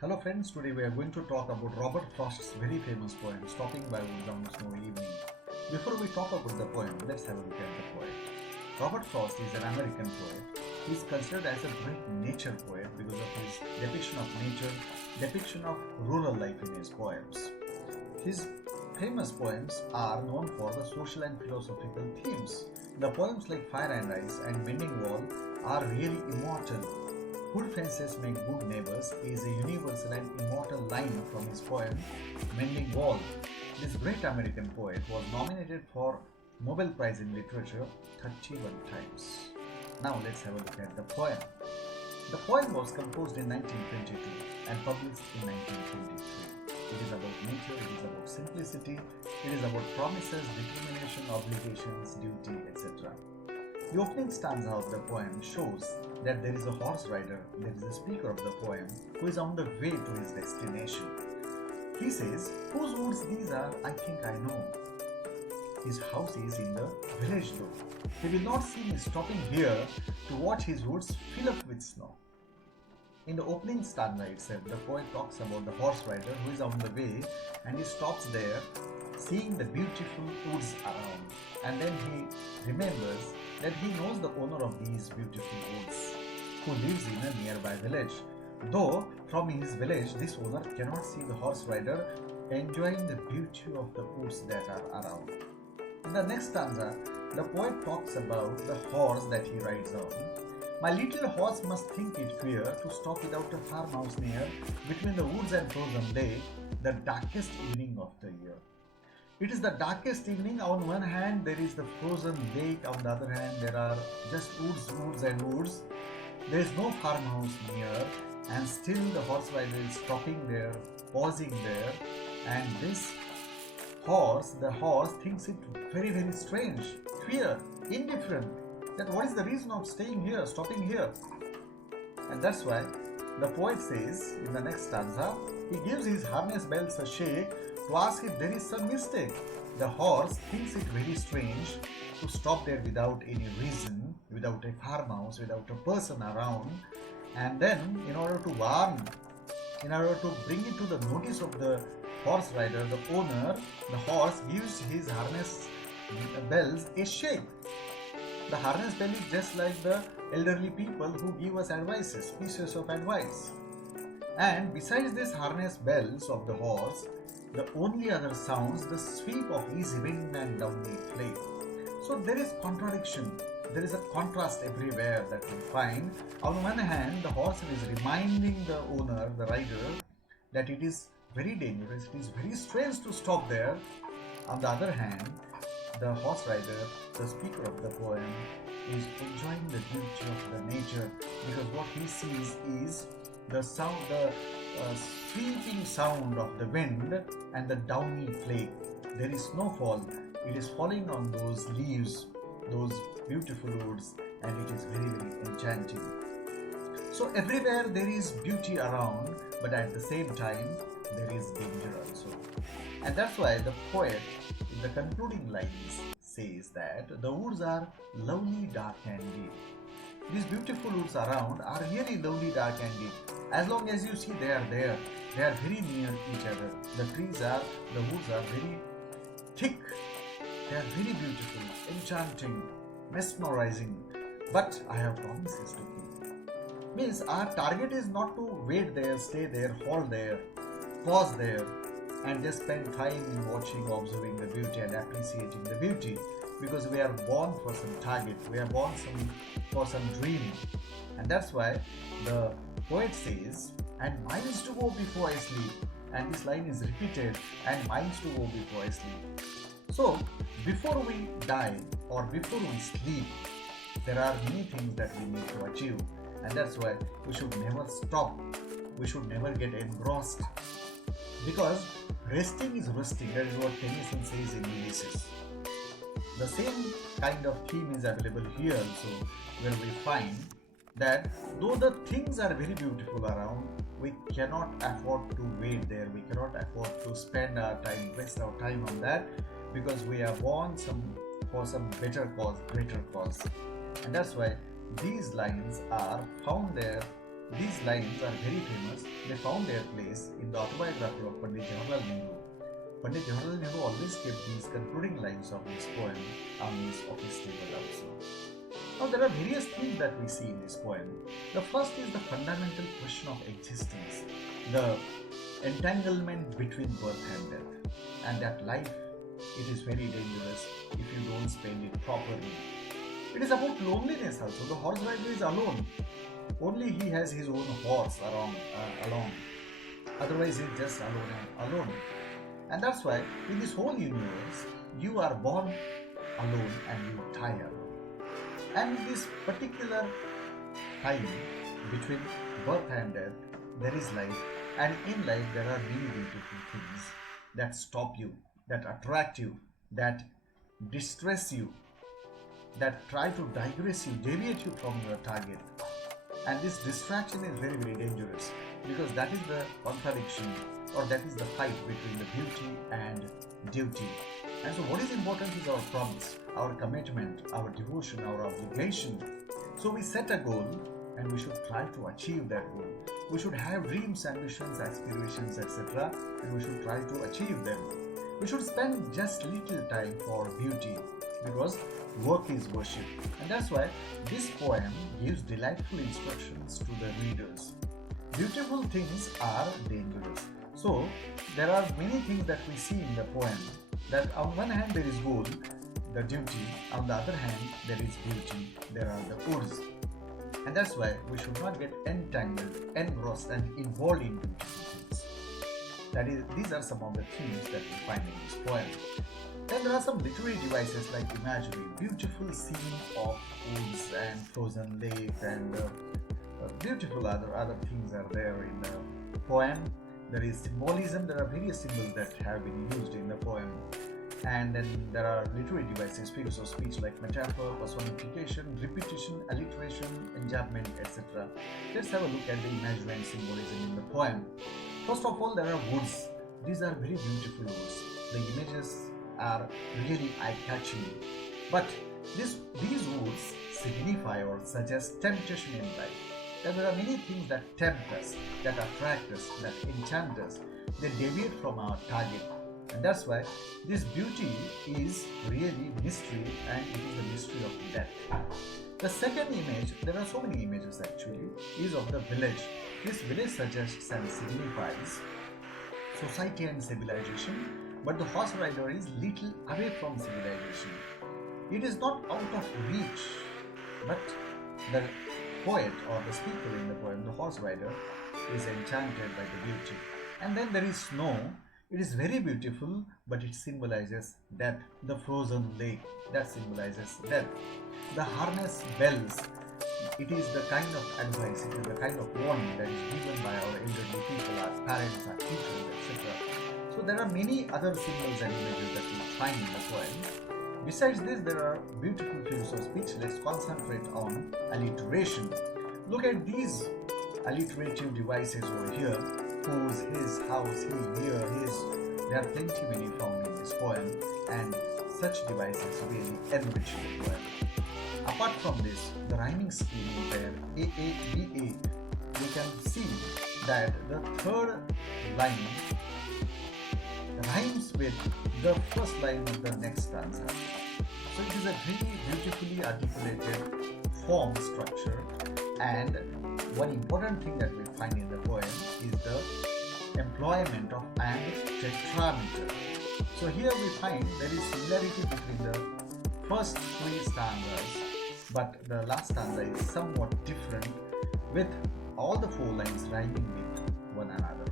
Hello friends, today we are going to talk about Robert Frost's very famous poem, Stopping by Woods on a Snowy Evening. Before we talk about the poem, let's have a look at the poet. Robert Frost is an American poet. He is considered as a great nature poet because of his depiction of nature, depiction of rural life in his poems. His famous poems are known for the social and philosophical themes. The poems like Fire and Ice and Mending Wall are really immortal. Good fences make good neighbors is a universal and immortal line from his poem Mending Wall. This great American poet was nominated for Nobel Prize in Literature 31 times. Now let's have a look at the poem. The poem was composed in 1922 and published in 1923. It is about nature, it is about simplicity, it is about promises, determination, obligations, duty, etc. The opening stanza of the poem shows that there is a horse rider, there is a speaker of the poem, who is on the way to his destination. He says, "Whose woods these are, I think I know. His house is in the village though. He will not see me stopping here to watch his woods fill up with snow." In the opening stanza itself, the poet talks about the horse rider who is on the way and he stops there, seeing the beautiful woods around, and then he remembers that he knows the owner of these beautiful woods, who lives in a nearby village. Though from his village, this owner cannot see the horse rider enjoying the beauty of the woods that are around. In the next stanza, the poet talks about the horse that he rides on. "My little horse must think it queer to stop without a farmhouse near, between the woods and frozen lake, the darkest evening of the year." It is the darkest evening. On one hand, there is the frozen lake. On the other hand, there are just woods, woods and woods. There is no farmhouse near, and still the horse rider is stopping there, pausing there, and this the horse thinks it very, very strange, queer, indifferent, that what is the reason of staying here, stopping here? And that's why the poet says in the next stanza, he gives his harness bells a shake to ask if there is some mistake. The horse thinks it very strange to stop there without any reason, without a farmhouse, without a person around, and then in order to warn, in order to bring it to the notice of the horse rider, the owner, the horse gives his harness bells a shake. The harness bell is just like the elderly people who give us advices, pieces of advice. And besides these harness bells of the horse, the only other sounds the sweep of easy wind and downy flake. So there is contradiction, there is a contrast everywhere that we find. On one hand, the horse is reminding the owner, the rider, that it is very dangerous, it is very strange to stop there. On the other hand, the horse rider, the speaker of the poem, is enjoying the beauty of the nature, because what he sees is the sound, the sweeping sound of the wind and the downy flake. There is snowfall, it is falling on those leaves, those beautiful woods, and it is very, very enchanting. So everywhere there is beauty around, but at the same time there is danger also. And that's why the poet in the concluding lines says that the woods are lovely, dark and deep. These beautiful woods around are really lovely, dark and deep. As long as you see they are there, they are very near each other. The woods are very thick, they are very beautiful, enchanting, mesmerizing. But I have promises to keep. Means our target is not to wait there, stay there, halt there, pause there, and just spend time in watching, observing the beauty and appreciating the beauty, because we are born for some target, we are born for some dream. And that's why the poet says, "And minds to go before I sleep," and this line is repeated, "and minds to go before I sleep." So before we die or before we sleep, there are many things that we need to achieve, and that's why we should never stop, we should never get engrossed, because resting is rusting. That is what Tennyson says in Ulysses. The same kind of theme is available here also, where we find that though the things are very beautiful around, we cannot afford to wait there, we cannot afford to spend our time, waste our time on that, because we are born for some better cause, greater cause. And that's why these lines are found there these lines are very famous. They found their place in the autobiography of Pandit Jawaharlal Nehru. Pandit Jawaharlal Nehru always kept these concluding lines of this poem on his office table also. Now there are various themes that we see in this poem. The first is the fundamental question of existence, the entanglement between birth and death, and that life, it is very dangerous if you don't spend it properly. It is about loneliness also. The horse rider is alone. Only he has his own horse along. Otherwise, he's just alone. And that's why in this whole universe, you are born alone and you die alone. And in this particular time between birth and death, there is life. And in life, there are many beautiful things that stop you, that attract you, that distress you, that try to digress you, deviate you from your target. And this distraction is very, very dangerous, because that is the contradiction, or that is the fight between the beauty and duty. And so what is important is our promise, our commitment, our devotion, our obligation. So we set a goal and we should try to achieve that goal. We should have dreams, ambitions, aspirations, etc. and we should try to achieve them. We should spend just little time for beauty, because work is worship. And that's why this poem gives delightful instructions to the readers. Beautiful things are dangerous. So there are many things that we see in the poem, that on one hand there is goal, the duty, on the other hand there is beauty, there are the woods. And that's why we should not get entangled, engrossed and involved in beautiful things. These are some of the themes that we find in this poem. Then there are some literary devices like imagery, beautiful scene of woods and frozen lake, and beautiful other things are there in the poem. There is symbolism, there are various symbols that have been used in the poem. And then there are literary devices, figures of speech like metaphor, personification, repetition, alliteration, enjambment, etc. Let's have a look at the imagery and symbolism in the poem. First of all, there are woods. These are very beautiful woods. The images are really eye-catching. But these woods signify or suggest temptation in life. And there are many things that tempt us, that attract us, that enchant us. They deviate from our target. And that's why this beauty is really mystery, and it is the mystery of death. The second image, there are so many images actually, is of the village. This village suggests and signifies society and civilization, but the horse rider is little away from civilization. It is not out of reach, but the poet or the speaker in the poem, the horse rider, is enchanted by the beauty. And then there is snow. It is very beautiful, but it symbolizes death. The frozen lake, that symbolizes death. The harness bells, it is the kind of advice, it is the kind of warning that is given by our elderly people, our parents, our teachers, etc. So there are many other symbols and images that we find in the poem. Besides this, there are beautiful figures of speech. Let's concentrate on alliteration. Look at these alliterative devices over here. Whose, his, house, he, here, his. There are plenty many found in this poem, and such devices really enrich the poem. Apart from this, the rhyming scheme is there, A-A-B-A. We can see that the third line rhymes with the first line of the next stanza. So it is a very beautifully articulated form structure, and one important thing that we find in the poem is the employment of iambic tetrameter. So here we find there is similarity between the first three stanzas, but the last stanza is somewhat different, with all the four lines rhyming with one another.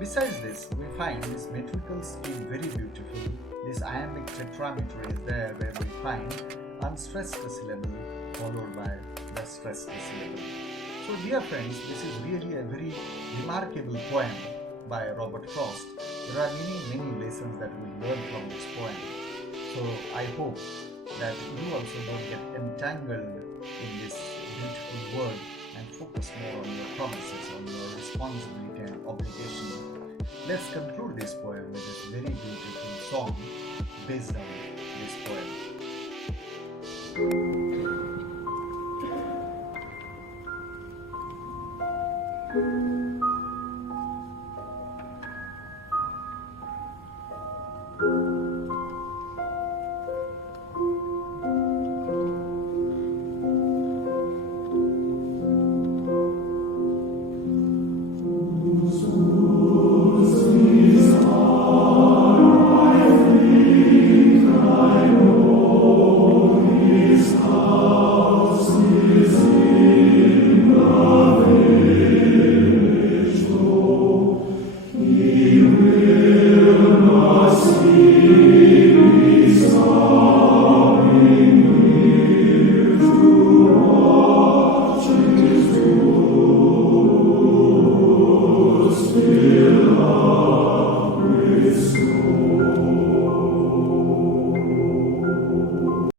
Besides this, we find this metrical scheme very beautiful. This iambic tetrameter is there, where we find unstressed syllable followed by the stressed syllable. So dear friends, this is really a very remarkable poem by Robert Frost. There are many lessons that we learn from this poem. So I hope that you also don't get entangled in this beautiful word and focus more on your promises, on your responsibility and obligation. Let's conclude this poem with this very beautiful song based on this poem.